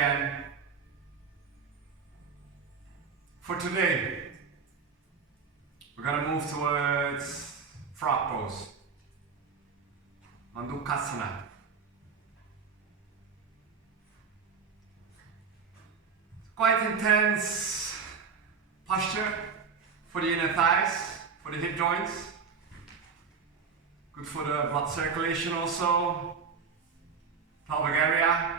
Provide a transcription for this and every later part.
again. For today, we're gonna move towards frog pose. Mandukasana. Quite intense posture for the inner thighs, for the hip joints. Good for the blood circulation also. Pelvic area.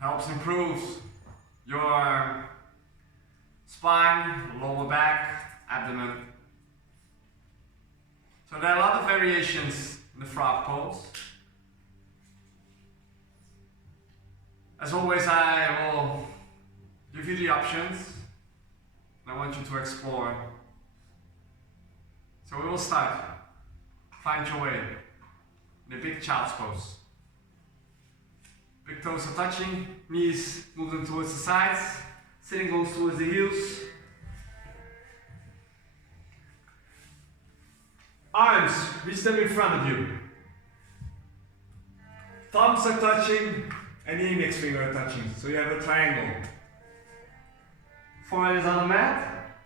Helps improve your spine, lower back, abdomen. So there are a lot of variations in the frog pose. As always, I will give you the options and I want you to explore. So we will start. Find your way in a big child's pose. Big toes are touching, knees move them towards the sides, sitting bones towards the heels. Arms, reach them in front of you. Thumbs are touching and the index finger are touching, so you have a triangle. Forehead is on the mat,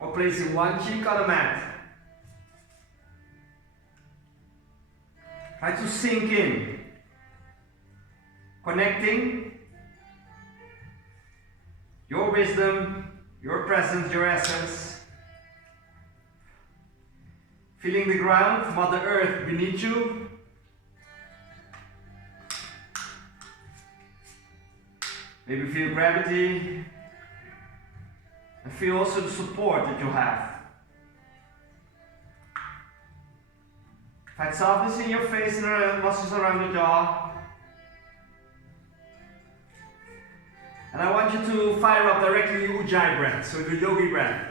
or placing one cheek on the mat. Try to sink in, connecting your wisdom, your presence, your essence. Feeling the ground, Mother Earth beneath you. Maybe feel gravity and feel also the support that you have. Find softness in your face and the muscles around the jaw. And I want you to fire up directly the Ujjayi breath, so the yogi breath.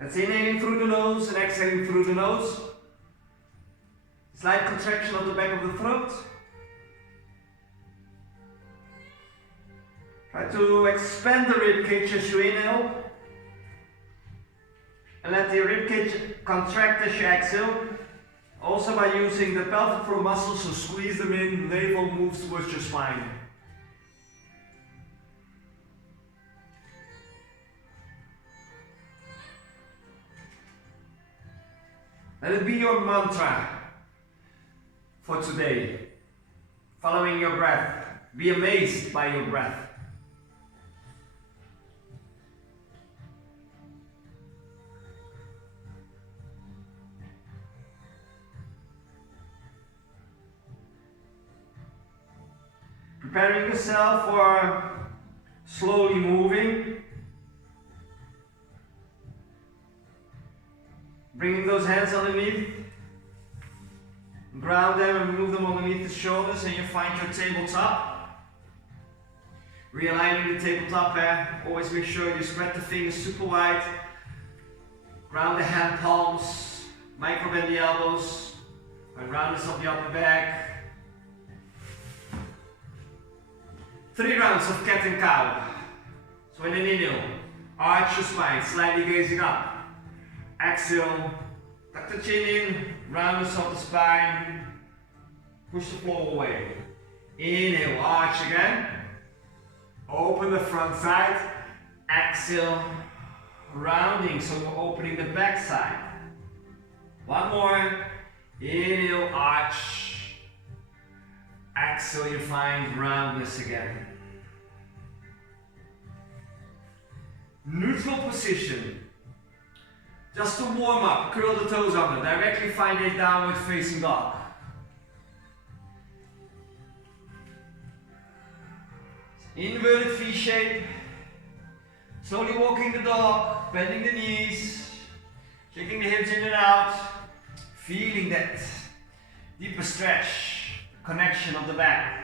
That's inhaling through the nose and exhaling through the nose. Slight contraction of the back of the throat. Try to expand the rib cage as you inhale. And let the rib cage contract as you exhale. Also by using the pelvic floor muscles, so squeeze them in, navel moves towards your spine. Let it be your mantra for today. Following your breath. Be amazed by your breath. Preparing yourself for slowly moving. Bringing those hands underneath. Ground them and move them underneath the shoulders, and you find your tabletop. Realigning the tabletop there. Always make sure you spread the fingers super wide. Ground the hand palms. Micro bend the elbows. And roundness of the upper back. 3 rounds of cat and cow. So in an inhale, arch your spine, slightly gazing up. Exhale, tuck the chin in, roundness of the spine, push the floor away. Inhale, arch again. Open the front side. Exhale, rounding, so we're opening the back side. One more. Inhale, arch. Exhale, you find roundness again. Neutral position. Just to warm up, curl the toes under. Directly find a downward facing dog. Inverted V shape. Slowly walking the dog, bending the knees, shaking the hips in and out. Feeling that deeper stretch, connection of the back.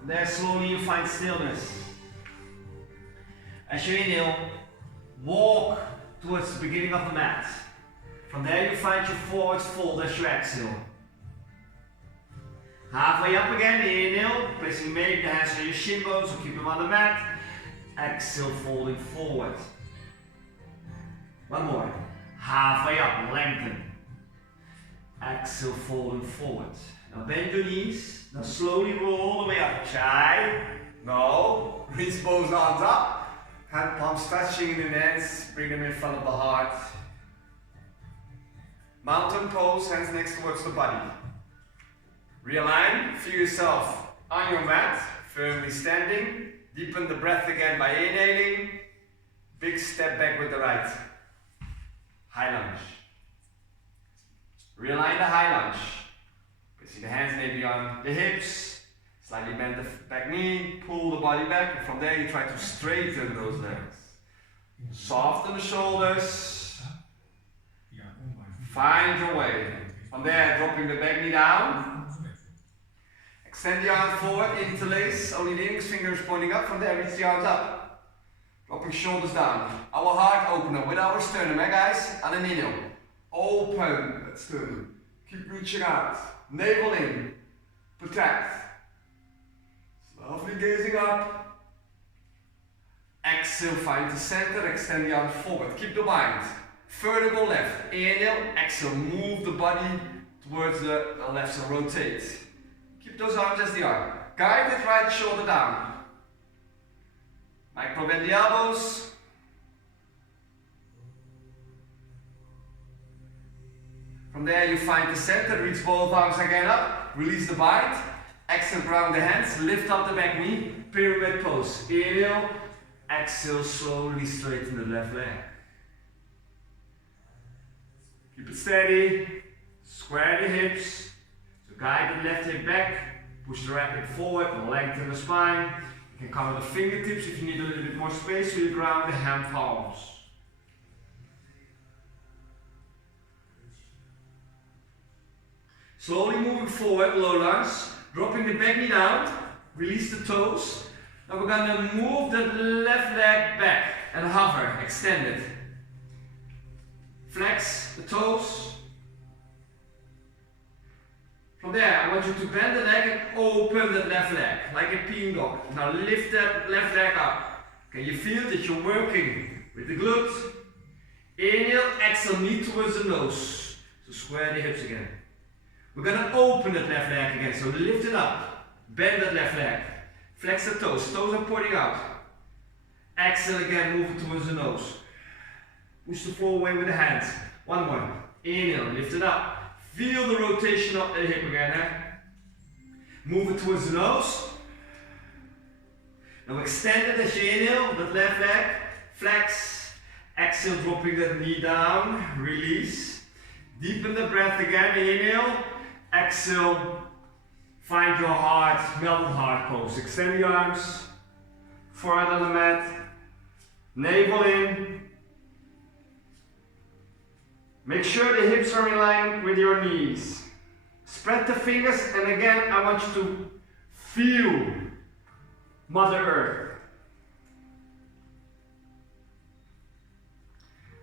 And there slowly you find stillness. As you inhale, walk towards the beginning of the mat. From there you find your forward fold as you exhale. Halfway up again, inhale, placing maybe the hands on your shin bones or keep them on the mat. Exhale, folding forward. One more. halfway up, lengthen. Exhale, folding forward. Now bend your knees. Now slowly roll all the way up. Chai. No. Reach both arms up. Hand palms touching in the hands. Bring them in front of the heart. Mountain pose, hands next towards the body. Realign. Feel yourself on your mat. Firmly standing. Deepen the breath again by inhaling. Big step back with the right. High lunge. Realign the high lunge. Placing the hands maybe on the hips. Slightly bend the back knee. Pull the body back. And from there you try to straighten those legs. Soften the shoulders. Find your way. From there, dropping the back knee down. Extend the arms forward, interlace. Only the index fingers pointing up. From there, reach the arms up. Dropping shoulders down. Our heart opener with our sternum, guys? And an inhale. Open that sternum. Keep reaching out. Navel in. Protect. Slowly gazing up. Exhale, find the center. Extend the arms forward. Keep the mind. Further go left. Inhale. Exhale. Move the body towards the left. So rotate. Keep those arms as they are. Guide that right shoulder down. Micro bend the elbows. From there you find the center, reach both arms again up, release the bind. Exhale, ground the hands, lift up the back knee, pyramid pose. Inhale, exhale, slowly straighten the left leg. Keep it steady, square the hips. So guide the left hip back, push the right hip forward, lengthen the spine. You can cover the fingertips if you need a little bit more space, so you ground the hand palms. Slowly moving forward, low lunge, dropping the back knee down, release the toes. Now we're going to move the left leg back and hover, extend it. Flex the toes. From there, I want you to bend the leg and open that left leg, like a peeing dog. Now lift that left leg up. Can you feel that you're working with the glutes? Inhale, exhale, knee towards the nose. So square the hips again. We're going to open that left leg again, so lift it up. Bend that left leg. Flex the toes, toes are pointing out. Exhale again, move it towards the nose. Push the floor away with the hands. One more. Inhale, lift it up. Feel the rotation up the hip again. Move it towards the nose. Now extend it as you inhale, that left leg. Flex. Exhale, dropping that knee down. Release. Deepen the breath again. Inhale. Exhale. Find your heart, melted heart pose. Extend the arms. Forehead on the mat. Navel in. Make sure the hips are in line with your knees. Spread the fingers, and again I want you to feel Mother Earth.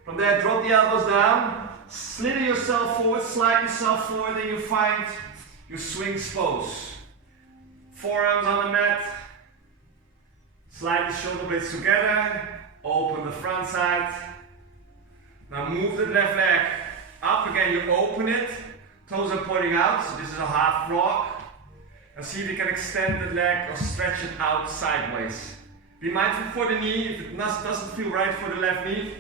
From there, drop the elbows down, slither yourself forward, slide yourself forward, and you find your swings pose. Forearms on the mat, slide the shoulder blades together, open the front side. Now move the left leg up again, you open it, toes are pointing out, so this is a half rock. Now see if you can extend the leg or stretch it out sideways. Be mindful for the knee, if it doesn't feel right for the left knee,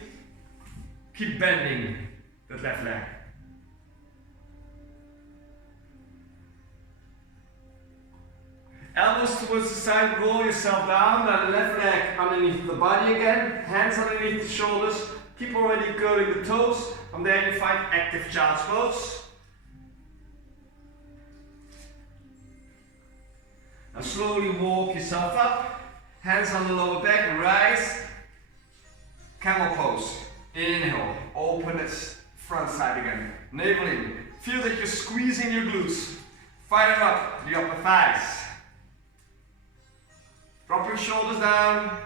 keep bending that left leg. Elbows towards the side, roll yourself down, now the left leg underneath the body again, hands underneath the shoulders. Keep already curling the toes. From there you find active child's pose. Now slowly walk yourself up. Hands on the lower back, rise. Camel pose. Inhale, open it front side again. Navel in. Feel that you're squeezing your glutes. Fire up the upper thighs. Drop your shoulders down.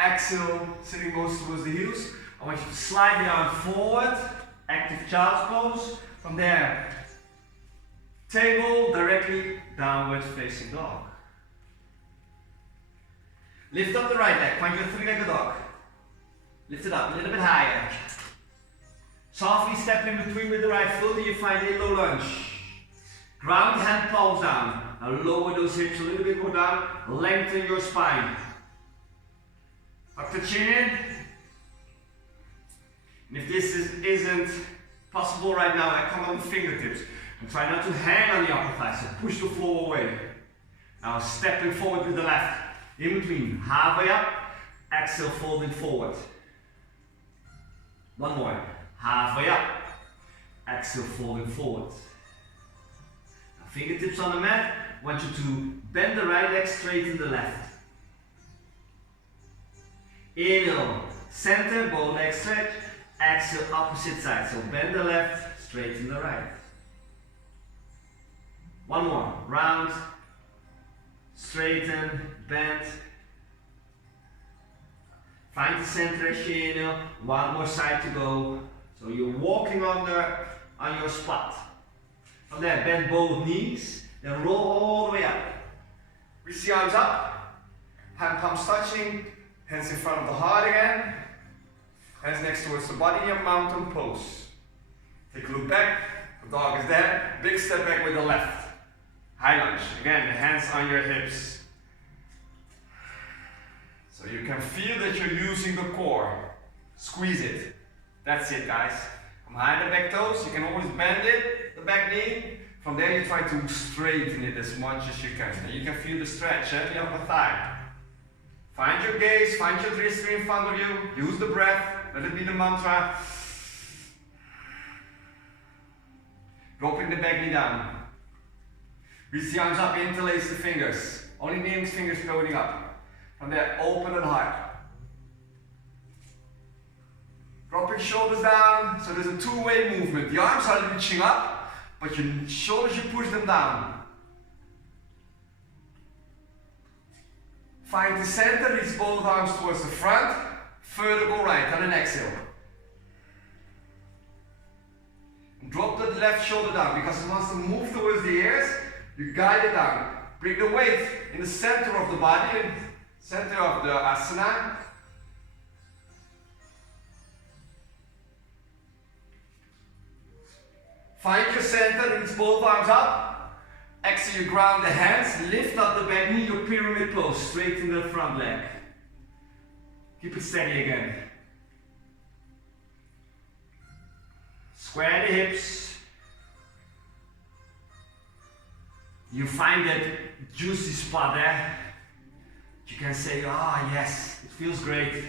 Exhale, sitting most towards the heels. I want you to slide the arm forward, active child's pose. From there, table directly downward facing dog. Lift up the right leg, find your three-legged dog. Lift it up a little bit higher. Softly step in between with the right foot and you find a low lunge. Ground hand palms down. Now lower those hips a little bit more down. Lengthen your spine. Tuck the chin in. And if this isn't possible right now, I come on the fingertips. And try not to hang on the upper thigh, so push the floor away. Now stepping forward with the left. In between, halfway up. Exhale, folding forward. One more. Halfway up. Exhale, folding forward. Now, fingertips on the mat. I want you to bend the right leg, straighten the left. Inhale, center, both legs stretch. Exhale, opposite side. So bend the left, straighten the right. One more. Round, straighten, bend. Find the center as you inhale. One more side to go. So you're walking on your spot. From there, bend both knees. Then roll all the way up. Reach the arms up. Hand palms touching. Hands in front of the heart again. Hands next towards the body, your mountain pose. Take a look back. The dog is there. Big step back with the left. High lunge. Again, the hands on your hips. So you can feel that you're using the core. Squeeze it. That's it, guys. From behind the back toes, you can always bend it, the back knee. From there, you try to straighten it as much as you can. And you can feel the stretch in the upper thigh. Find your gaze, find your wrist in front of you. Use the breath. Let it be the mantra. Dropping the back knee down. Reach the arms up, interlace the fingers. Only the index fingers going up. From there, open and hard. Dropping shoulders down, so there's a two-way movement. The arms are reaching up, but your shoulders, you push them down. Find the center, reach both arms towards the front. Further go right on an exhale. Drop the left shoulder down because it wants to move towards the ears. You guide it down. Bring the weight in the center of the body, center of the asana. Find your center, reach both arms up. Exhale, you ground the hands, lift up the back knee, your pyramid pose, straighten the front leg. Keep it steady again. Square the hips. You find that juicy spot there. You can say, ah, yes, it feels great.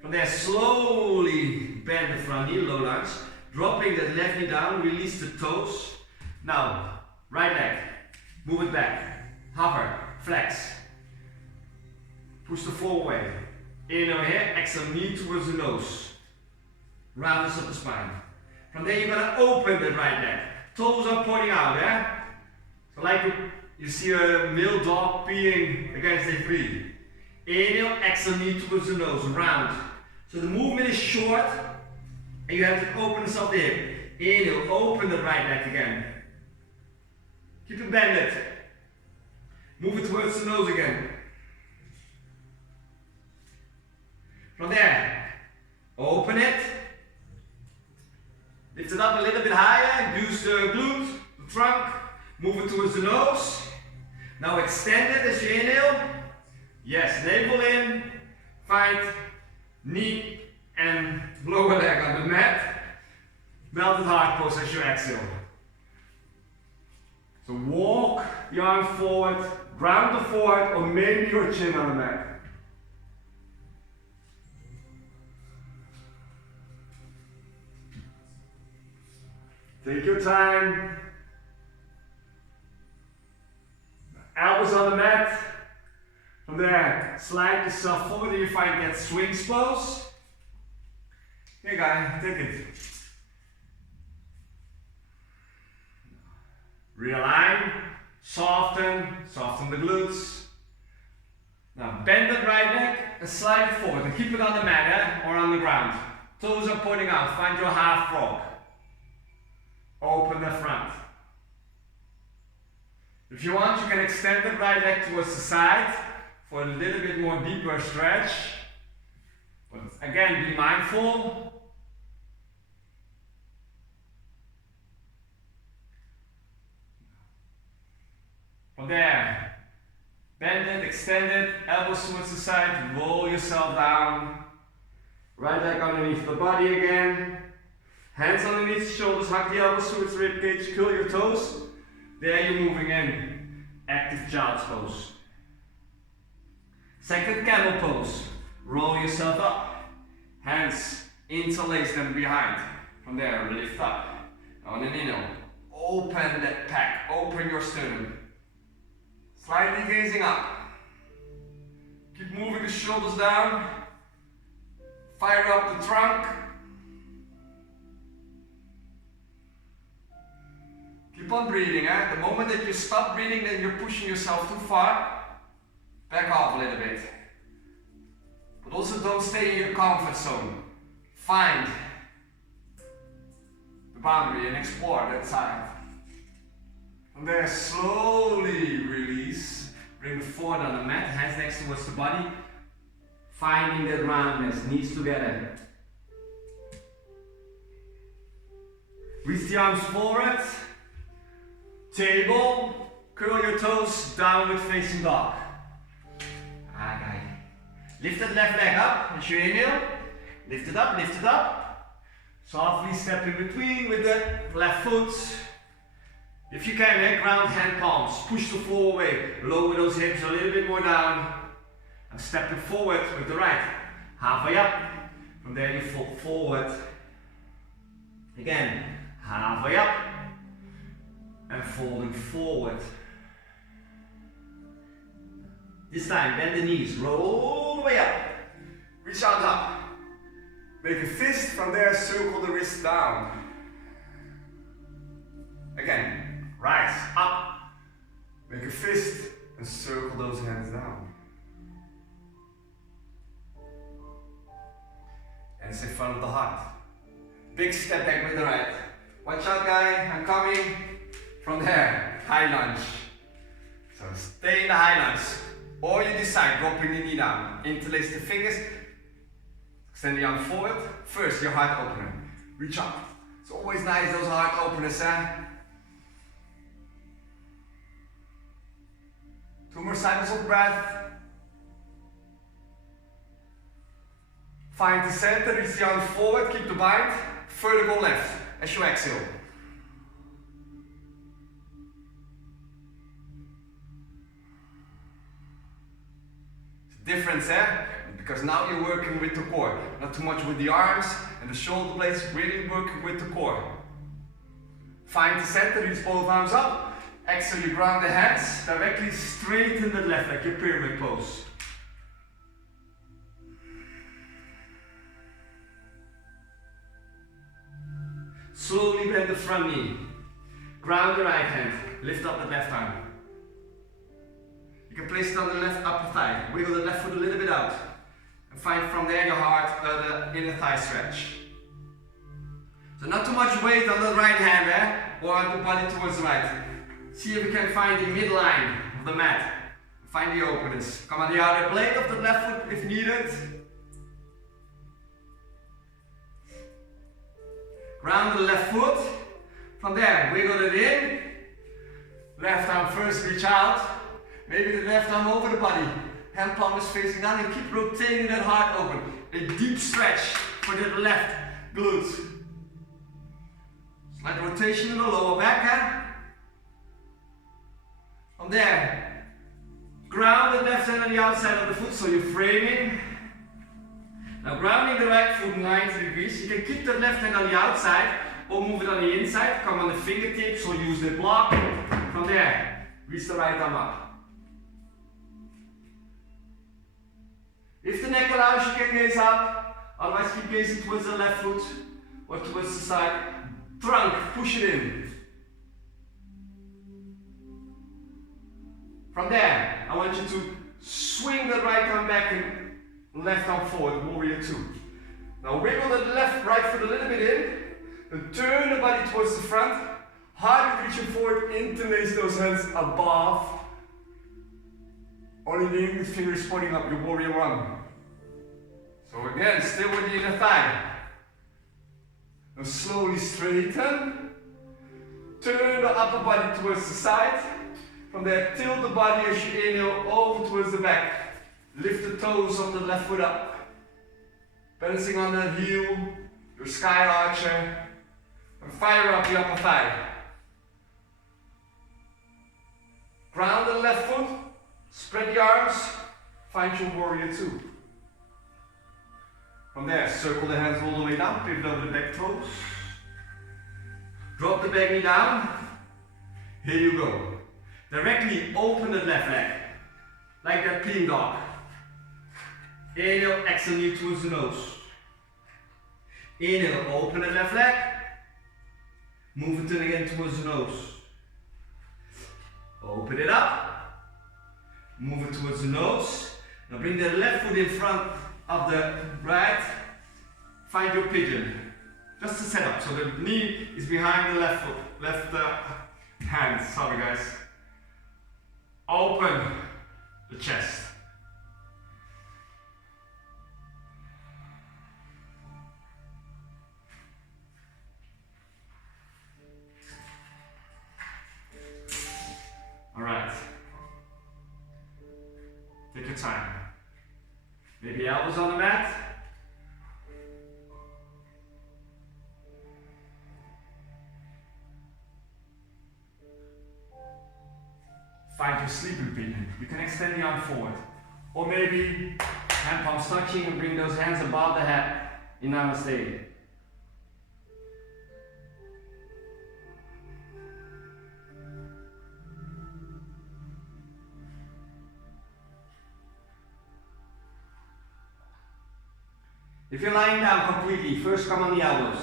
From there, slowly bend the front knee, low lunge. Dropping that left knee down, release the toes. Now, right leg, move it back. Hover, flex. Push the floor away. Inhale here, exhale, knee towards the nose. Roundness of the spine. From there, you're gonna open the right leg. Toes are pointing out, yeah? So like you see a male dog peeing against a tree. Inhale, exhale, knee towards the nose, round. So the movement is short, and you have to open this up the hip. Inhale, open the right leg again. Keep it bended. Move it towards the nose again. From there, open it. Lift it up a little bit higher. Use the glute, the trunk. Move it towards the nose. Now extend it as you inhale. Yes, navel in. Find knee and lower leg on the mat. Melted heart pose as you exhale. So walk the arm forward, ground the forehead, or maybe your chin on the mat. Take your time. Elbows on the mat. From there, slide yourself forward and you find that swings pose. Here, guy, take it. Realign, soften the glutes. Now bend the right leg and slide it forward and keep it on the mat or on the ground. Toes are pointing out, find your half frog. Open the front. If you want, you can extend the right leg towards the side. for a little bit more deeper stretch. But again, be mindful. From there, bend it, extend it, elbows towards the side, roll yourself down. Right leg underneath the body again. Hands underneath the shoulders, hug the elbows towards the rib cage, curl your toes. There you're moving in active child's pose. Second camel pose. Roll yourself up. Hands interlace them behind. From there, lift up. On an inhale. Open that pack. Open your sternum. Slightly gazing up. Keep moving the shoulders down. Fire up the trunk. Keep on breathing. The moment that you stop breathing, then you're pushing yourself too far. Back off a little bit. But also don't stay in your comfort zone. Find the boundary and explore that side. From there, slowly release. Bring the foot on the mat, hands next towards the body. Finding that roundness, knees together. Reach the arms forward. Table. Curl your toes, downward facing dog. Okay. Lift that left leg up as you inhale. Lift it up, lift it up. Softly step in between with the left foot. If you can, ground hand palms. Push the floor away. Lower those hips a little bit more down. And step it forward with the right. Halfway up. From there you fold forward. Again, halfway up. And folding forward. This time, bend the knees. Roll all the way up. Reach out up. Make a fist. From there, circle the wrist down. Again, rise up. Make a fist and circle those hands down. And it's in front of the heart. Big step back with the right. Watch out, guy. I'm coming. From there, high lunge. So stay in the high lunge. Or you decide, dropping the knee down. Interlace the fingers. Extend the arm forward. First, your heart opener. Reach up. It's always nice, those heart openers, Two more cycles of breath. Find the center, reach the arm forward, keep the bind. Further go left as you exhale. Difference, because now you're working with the core, not too much with the arms and the shoulder blades, really working with the core. Find the center, reach both arms up, exhale, you ground the hands, directly straighten the left leg, your pyramid pose. Slowly bend the front knee, ground the right hand, lift up the left arm. You can place it on the left upper thigh. Wiggle the left foot a little bit out. And find from there your heart, the inner thigh stretch. So not too much weight on the right hand, or on the body towards the right. See if you can find the midline of the mat. Find the openness. Come on the outer blade of the left foot if needed. Ground the left foot. From there, wiggle it in. Left arm first, reach out. Maybe the left arm over the body. Hand palm is facing down and keep rotating that heart open. A deep stretch for the left glute. Slight rotation in the lower back. From there, ground the left hand on the outside of the foot so you're framing. Now grounding the right foot 90 degrees. You can keep the left hand on the outside or move it on the inside. Come on the fingertips or use the block. From there, reach the right arm up. If the neck allows, you can gaze up. Otherwise, keep gazing towards the left foot or towards the side. Trunk, push it in. From there, I want you to swing the right arm back and left arm forward, warrior two. Now wiggle the right foot a little bit in, and turn the body towards the front. Hard reaching forward, interlace those hands above. Only the index finger is pointing up, your warrior one. So again, still with the inner thigh. Now slowly straighten. Turn the upper body towards the side. From there, tilt the body as you inhale over towards the back. Lift the toes of the left foot up. Balancing on the heel, your sky archer. And fire up the upper thigh. Ground the left foot. Spread the arms. Find your warrior two. From there, circle the hands all the way down. Pivot over the back toes. Drop the back knee down. Here you go. Directly open the left leg. Like that clean dog. Inhale, exhale, knee towards the nose. Inhale, open the left leg. Move it in again towards the nose. Open it up. Move it towards the nose. Now bring the left foot in front of the right. Find your pigeon. Just to set up. So the knee is behind the left foot. Left hand. Sorry guys. Open the chest. Alright. Take your time. Maybe elbows on the mat. Find your sleeping pigeon. You can extend the arm forward. Or maybe hand palms touching and bring those hands above the head in Namaste. If you're lying down completely, first come on the elbows.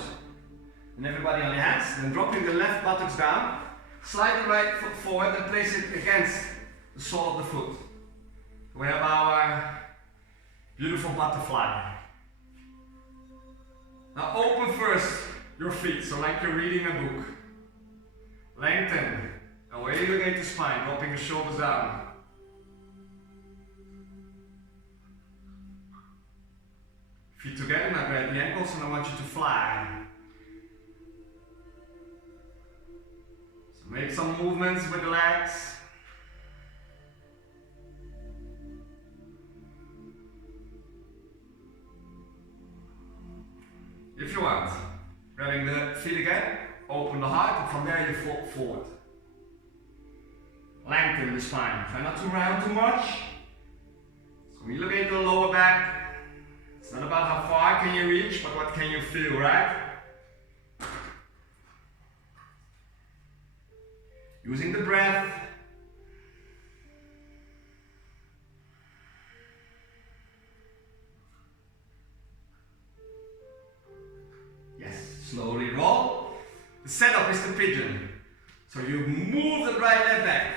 And everybody on your hands. Then dropping the left buttocks down. Slide the right foot forward and place it against the sole of the foot. We have our beautiful butterfly. Now open first your feet, so like you're reading a book. Lengthen. Away elongate the spine, dropping the shoulders down. Feet together, now grab the ankles and I want you to fly. Make some movements with the legs. If you want, grabbing the feet again, open the heart, and from there you fall forward. Lengthen the spine. Try not to round too much. So elongate the lower back. It's not about how far can you reach, but what can you feel, right? Using the breath. Yes, slowly roll. The setup is the pigeon. So you move the right leg back.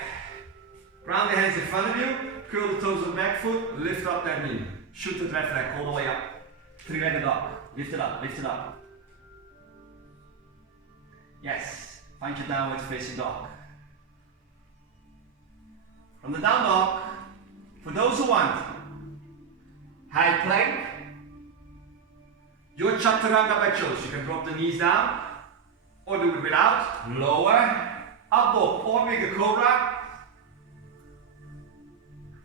Ground the hands in front of you. Curl the toes of the back foot. Lift up that knee. Shoot the left leg all the way up. Three-legged dog. Lift it up, lift it up. Yes, find your downward facing dog. From the down dog, for those who want, high plank, your chaturanga by choice. You can drop the knees down, or do it without, lower, up dog, or make a cobra.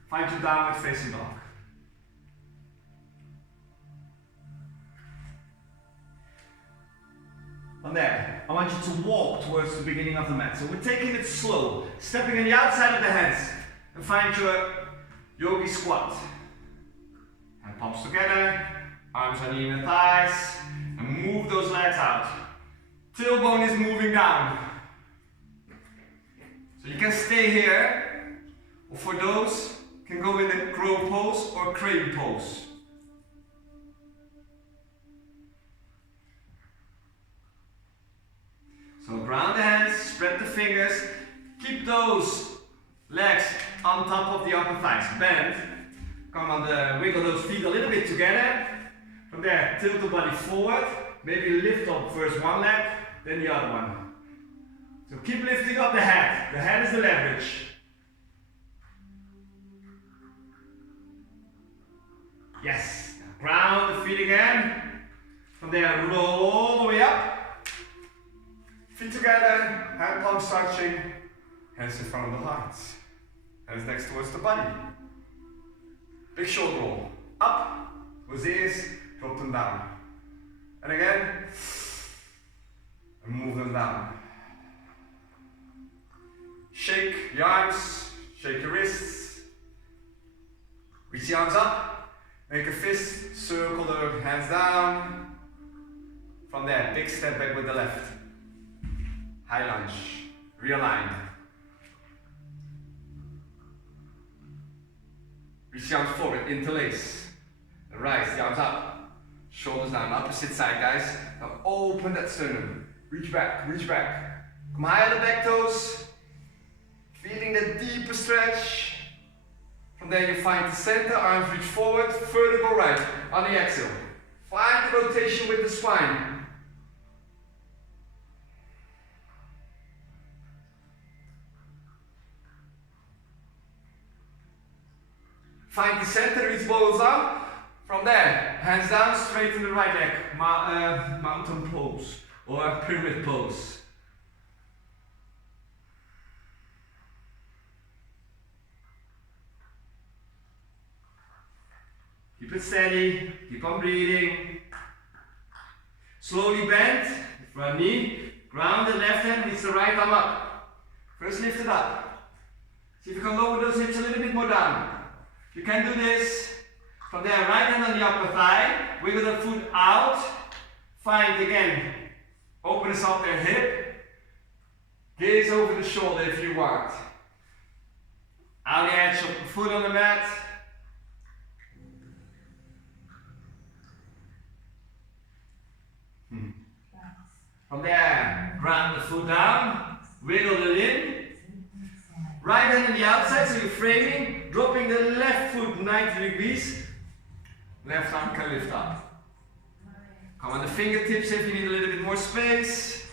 Find your downward facing dog. From there, I want you to walk towards the beginning of the mat. So we're taking it slow, stepping on the outside of the hands. And find your yogi squat. Hand palms together, arms on the inner thighs, and move those legs out. Tailbone is moving down. So you can stay here, or for those, can go in the crow pose or crane pose. So ground the hands, spread the fingers, keep those legs on top of the upper thighs. Bend. Come on the wiggle those feet a little bit together. From there, tilt the body forward. Maybe lift up first one leg, then the other one. So keep lifting up the head. The head is the leverage. Yes. Ground the feet again. From there, roll all the way up. Feet together, hand palms touching. Hands in front of the heart. Hands next towards the body. Big shoulder roll. Up with the ears, drop them down. And again, and move them down. Shake your arms, shake your wrists. Reach the arms up, make a fist, circle the hands down. From there, big step back with the left. High lunge, realign. Reach the arms forward, interlace. Rise, the arms up. Shoulders down, opposite side, guys. Now open that sternum. Reach back, reach back. Come high on the back toes. Feeling that deeper stretch. From there you find the center, arms reach forward, further go right on the exhale. Find the rotation with the spine. Find the center, reach both up. From there, hands down, straighten the right leg. Mountain pose or pyramid pose. Keep it steady, keep on breathing. Slowly bend the front knee, ground the left hand, reach the right arm up. First lift it up. See if you can lower those hips a little bit more down. You can do this. From there, right hand on the upper thigh, wiggle the foot out. Find again, openness up their hip. Gaze over the shoulder if you want. Out the edge of the foot on the mat. From there, ground the foot down, wiggle it in. Right hand on the outside, so you're framing, dropping the left foot 90 degrees. Left arm can lift up. Come on the fingertips if you need a little bit more space.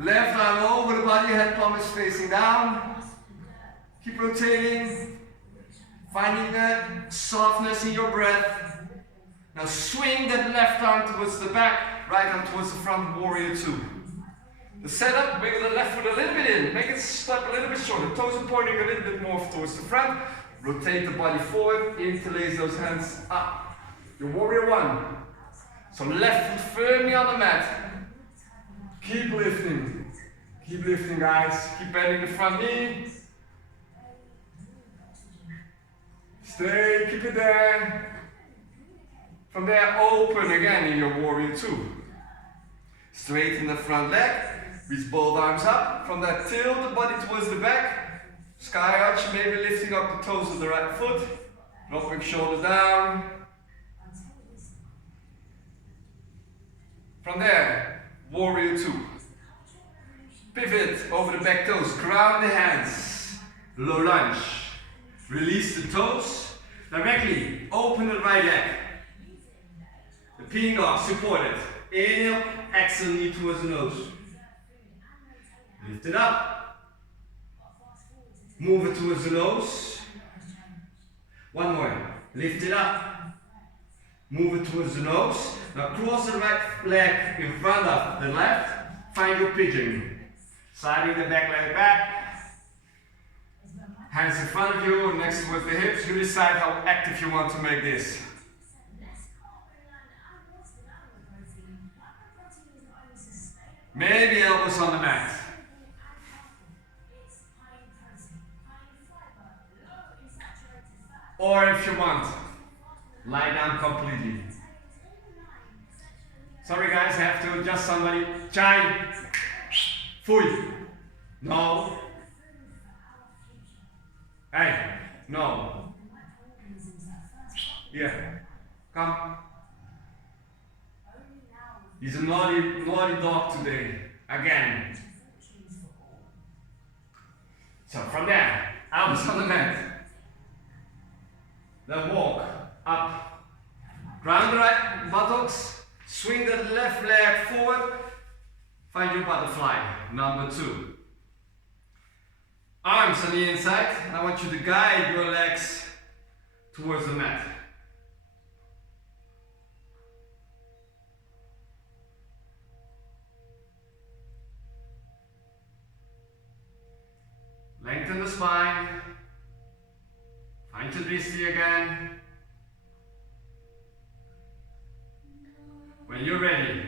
Left arm over the body, head palm is facing down. Keep rotating, finding that softness in your breath. Now swing that left arm towards the back, right arm towards the front, warrior two. The setup, wiggle the left foot a little bit in, make it step a little bit shorter, toes are pointing a little bit more towards the front. Rotate the body forward, interlace those hands up. Your warrior one. So left foot firmly on the mat. Keep lifting guys, keep bending the front knee. Stay, keep it there. From there, open again in your warrior two. Straighten the front leg, reach both arms up. From there, tilt the body towards the back. Sky arch, maybe lifting up the toes of the right foot. Dropping shoulders down. From there, warrior two. Pivot over the back toes, ground the hands. Low lunge. Release the toes. Directly open the right leg. The peeing dog, support it. Inhale, exhale, knee towards the nose. Lift it up. Move it towards the nose. One more. Lift it up. Move it towards the nose. Now cross the right leg in front of the left. Find your pigeon. Sliding the back leg back. Hands in front of you, next towards the hips. You decide how active you want to make this. Maybe elbows on the mat. Or if you want, lie down completely. Sorry guys, I have to adjust somebody. Chai. Fui. No. Hey. No. Here. Come. He's a naughty dog today. Again. So from there, elbows on the mat. Then walk up. Ground the right buttocks. Swing the left leg forward. Find your butterfly. Number two. Arms on the inside. And I want you to guide your legs towards the mat. to Dristi again. When you're ready,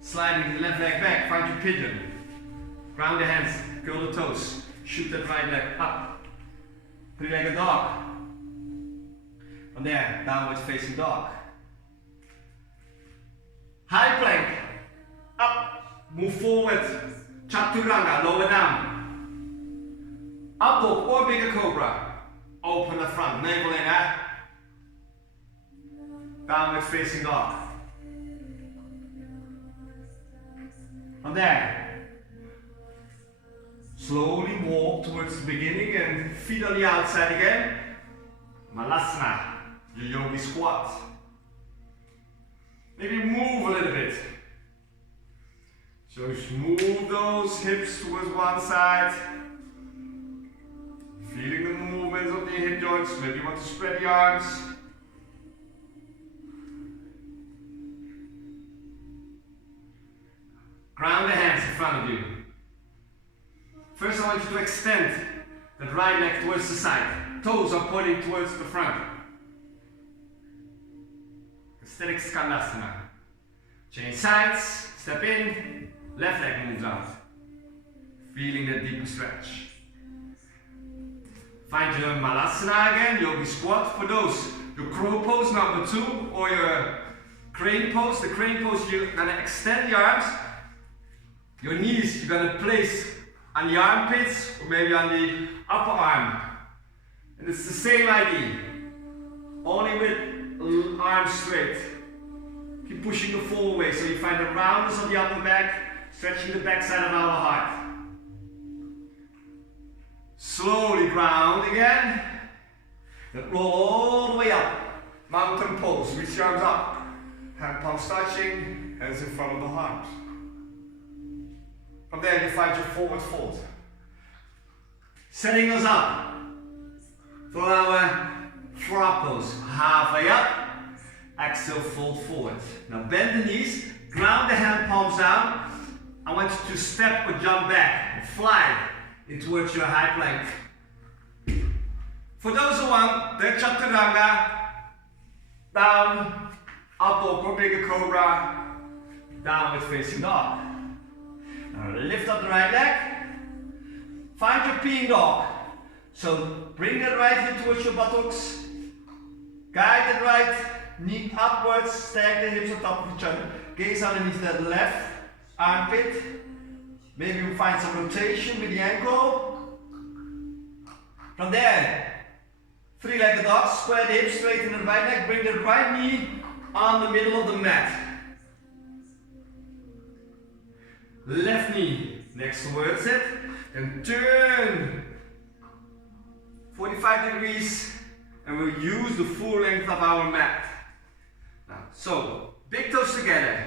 sliding the left leg back, find your pigeon. Ground the hands, curl the toes, shoot that right leg up. Three-legged dog. From there, downward facing dog. High plank, up, move forward, chaturanga, lower down. Up dog or bigger cobra, open the front, navel in, downward facing dog. From there, slowly walk towards the beginning and feet on the outside again. Malasana, your yogi squat. Maybe move a little bit. So move those hips towards one side. Feeling the movements of the hip joints. Maybe you want to spread the arms. Ground the hands in front of you. First I want you to extend that right leg towards the side. Toes are pointing towards the front. Static Skandasana. Change sides, step in, left leg moves out. Feeling that deeper stretch. Find your Malasana again, yogi squat. For those, your crow pose number 2 or your crane pose. The crane pose, you're gonna extend the arms. Your knees you're gonna place on the armpits or maybe on the upper arm. And it's the same idea, only with arms straight. Keep pushing the forward so you find the roundness of the upper back, stretching the back side of our heart. Slowly ground again. Then roll all the way up. Mountain pose, reach your arms up. Hand palms touching, hands in front of the heart. From there you find your forward fold. Setting us up for our frog pose. Halfway up, exhale, fold forward. Now bend the knees, ground the hand palms down. I want you to step or jump back and fly in towards your high plank. For those who want the chaturanga, down, up dog or bigger cobra, downward facing dog. Now lift up the right leg, find your peeing dog. So bring that right heel towards your buttocks, guide that right knee upwards, stack the hips on top of each other, gaze underneath that left armpit. Maybe you find some rotation with the ankle. From there, three-legged dog, square the hips, straighten the right leg, bring the right knee on the middle of the mat. Left knee next towards it, and turn 45 degrees, and we'll use the full length of our mat. Now, so, big toes together.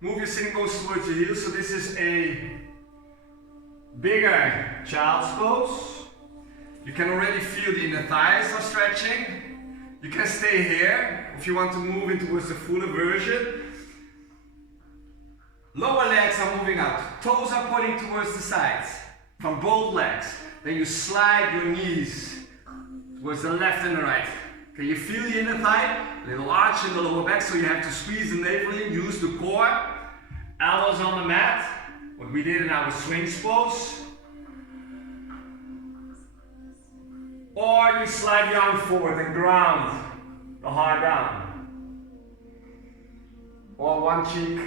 Move your sitting bones towards your heels, so this is a bigger child's pose. You can already feel the inner thighs are stretching. You can stay here if you want to move in towards the fuller version. Lower legs are moving out, toes are pointing towards the sides from both legs. Then you slide your knees towards the left and the right. Can you feel the inner thigh? Little arch in the lower back, so you have to squeeze the navel in, use the core. Elbows on the mat, what we did in our swings pose. Or you slide the arm forward and ground the heart down. Or one cheek.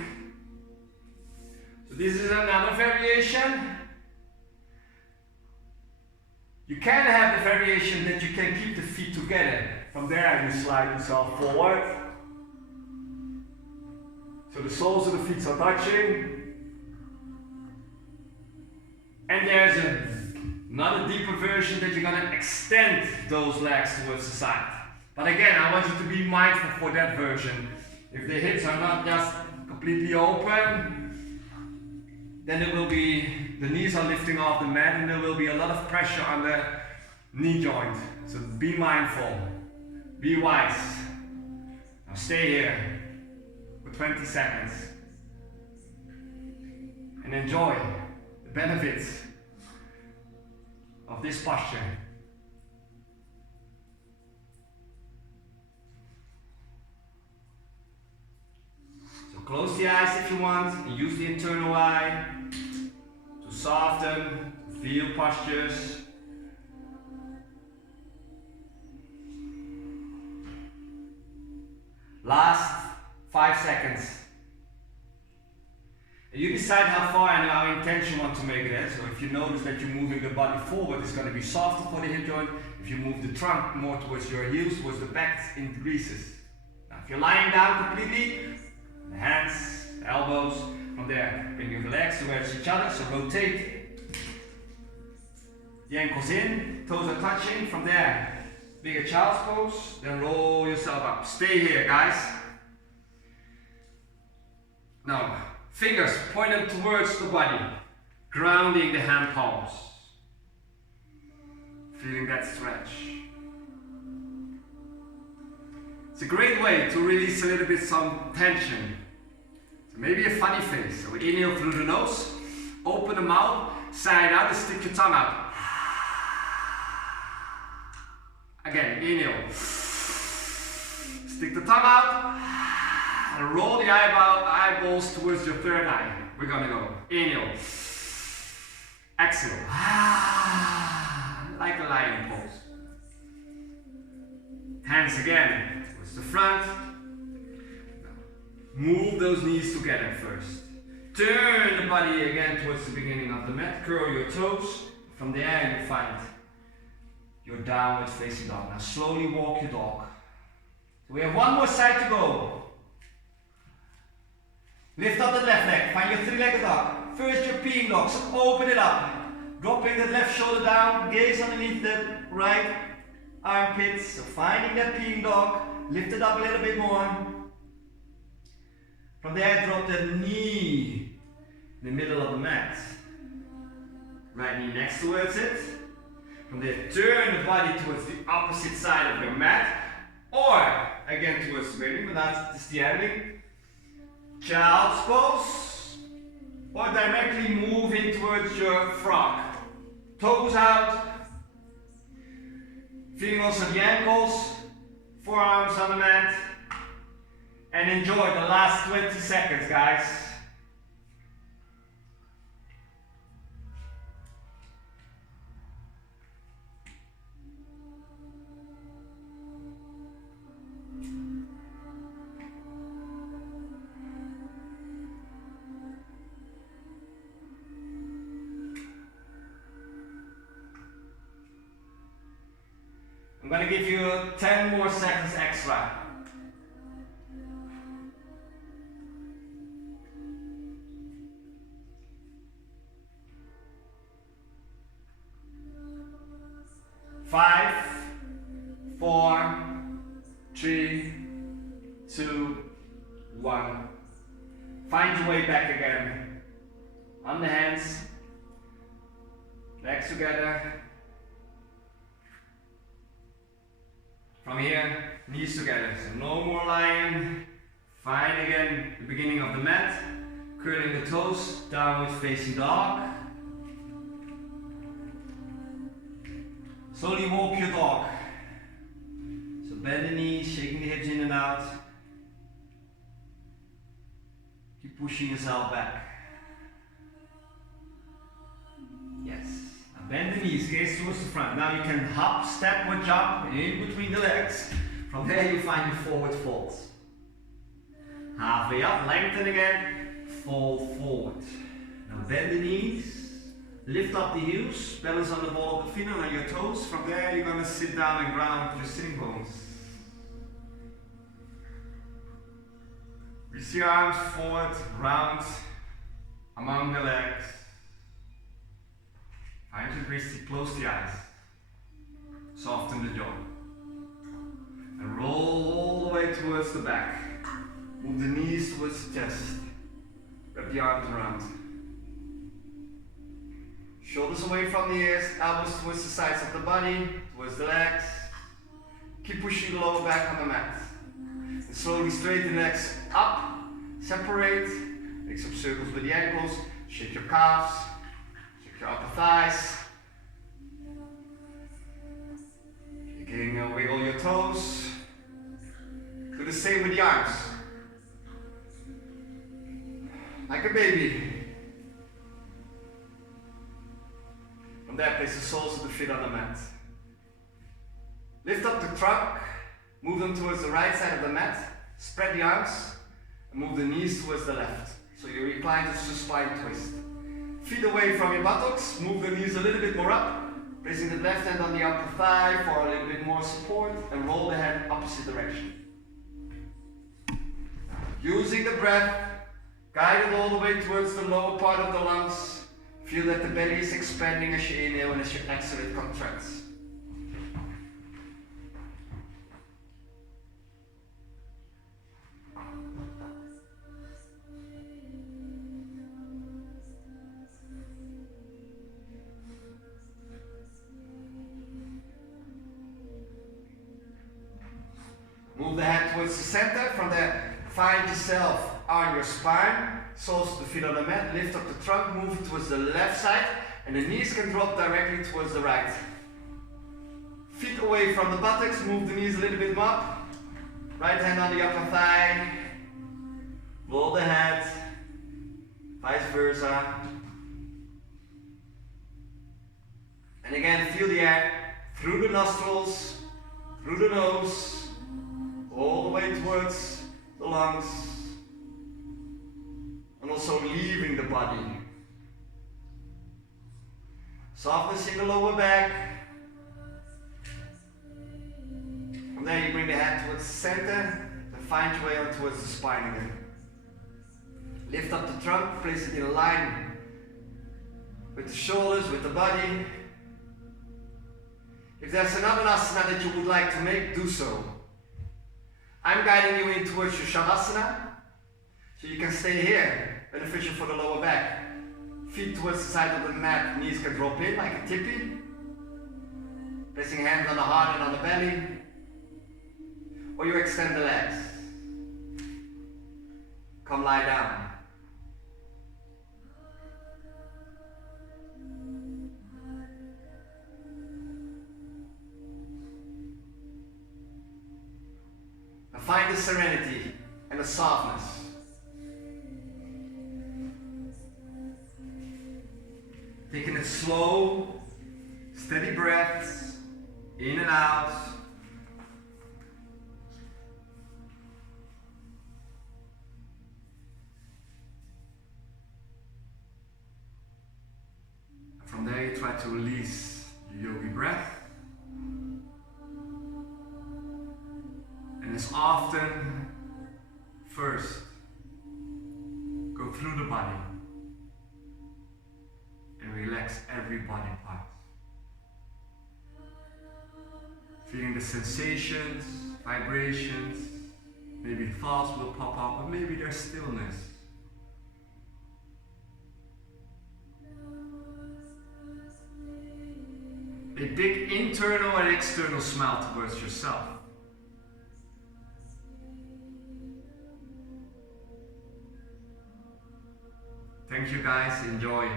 So this is another variation. You can have the variation that you can keep the feet together. From there you slide yourself forward. So the soles of the feet are touching. And there's another deeper version that you're going to extend those legs towards the side. But again, I want you to be mindful for that version. If the hips are not just completely open, then it will be, the knees are lifting off the mat and there will be a lot of pressure on the knee joint. So be mindful, be wise. Now stay here for 20 seconds and enjoy the benefits of this posture. you want. Use the internal eye to soften, feel postures. Last 5 seconds. And you decide how far and how intense you want to make it. So if you notice that you're moving the body forward, it's going to be softer for the hip joint. If you move the trunk more towards your heels, towards the back, it increases. Now if you're lying down completely, the hands, the elbows, from there, bring your legs towards each other, so rotate. The ankles in, toes are touching. From there, bigger child's pose, then roll yourself up. Stay here, guys. Now, fingers pointed towards the body, grounding the hand palms. Feeling that stretch. It's a great way to release a little bit some tension. So maybe a funny face. So inhale through the nose, open the mouth, side out, and stick your tongue out. Again, inhale. Stick the tongue out. And roll the eyeballs towards your third eye. We're gonna go. Inhale. Exhale. Like a lion pose. Hands again towards the front. Move those knees together first. Turn the body again towards the beginning of the mat. Curl your toes. From there you find your downward facing dog. Now slowly walk your dog. So we have one more side to go. Lift up the left leg. Find your three-legged dog. First your peeing dog. So open it up. Dropping the left shoulder down. Gaze underneath the right armpit. So finding that peeing dog. Lift it up a little bit more. From there, drop the knee in the middle of the mat. Right knee next towards it. From there, turn the body towards the opposite side of your mat. Or, again towards the beginning, but that's the ending. Child's pose. Or directly move in towards your frog. Toes out. Feeling also the ankles. Forearms on the mat. And enjoy the last 20 seconds, guys. I'm going to give you 10 more seconds extra. 5, 4, 3, 2, 1. Find your way back again. On the hands, legs together. From here, knees together. So no more lying. Find again the beginning of the mat. Curling the toes, downward facing dog. Slowly walk your dog. So bend the knees, shaking the hips in and out. Keep pushing yourself back. Yes. Now bend the knees, gaze towards the front. Now you can hop, step or jump in between the legs. From there you find your forward folds. Halfway up, lengthen again, fold forward. Now bend the knees. Lift up the heels, balance on the ball of the feet on your toes. From there you're going to sit down and ground your sitting bones. Reach your arms forward, round among the legs. Find your wrist, close the eyes. Soften the jaw. And roll all the way towards the back. Move the knees towards the chest. Wrap the arms around. Shoulders away from the ears, elbows towards the sides of the body, towards the legs. Keep pushing the lower back on the mat. And slowly straighten the legs up, separate, make some circles with the ankles, shake your calves, shake your upper thighs. You can wiggle your toes. Do the same with the arms. like a baby. From there, place the soles of the feet on the mat. Lift up the trunk, move them towards the right side of the mat, spread the arms, and move the knees towards the left. So you recline to spine twist. Feet away from your buttocks, move the knees a little bit more up, placing the left hand on the upper thigh for a little bit more support, and roll the head opposite direction. Using the breath, guide it all the way towards the lower part of the lungs. Feel that the belly is expanding as you inhale and as you exhale it contracts. Move the head towards the center. From there, find yourself on your spine. Soles of the feet on the mat. Lift up the trunk. Move it towards the left side. And the knees can drop directly towards the right. Feet away from the buttocks. Move the knees a little bit up. Right hand on the upper thigh. Roll the head. Vice versa. And again, feel the air through the nostrils, through the nose, all the way towards the lungs, and also leaving the body. Softness in the lower back. From there you bring the head towards the center, then find your way on towards the spine again. Lift up the trunk, place it in line with the shoulders, with the body. If there's another asana that you would like to make, do so. I'm guiding you in towards your Shavasana, so you can stay here, beneficial for the lower back. Feet towards the side of the mat, knees can drop in like a tippy. Placing hands on the heart and on the belly. Or you extend the legs. Come lie down. Now find the serenity and the softness. Taking it slow, steady breaths, in and out. From there you try to release your yogi breath. And as often, first, go through the body and relax every body part. Feeling the sensations, vibrations, maybe thoughts will pop up, but maybe there's stillness. A big internal and external smile towards yourself. Thank you guys, enjoy.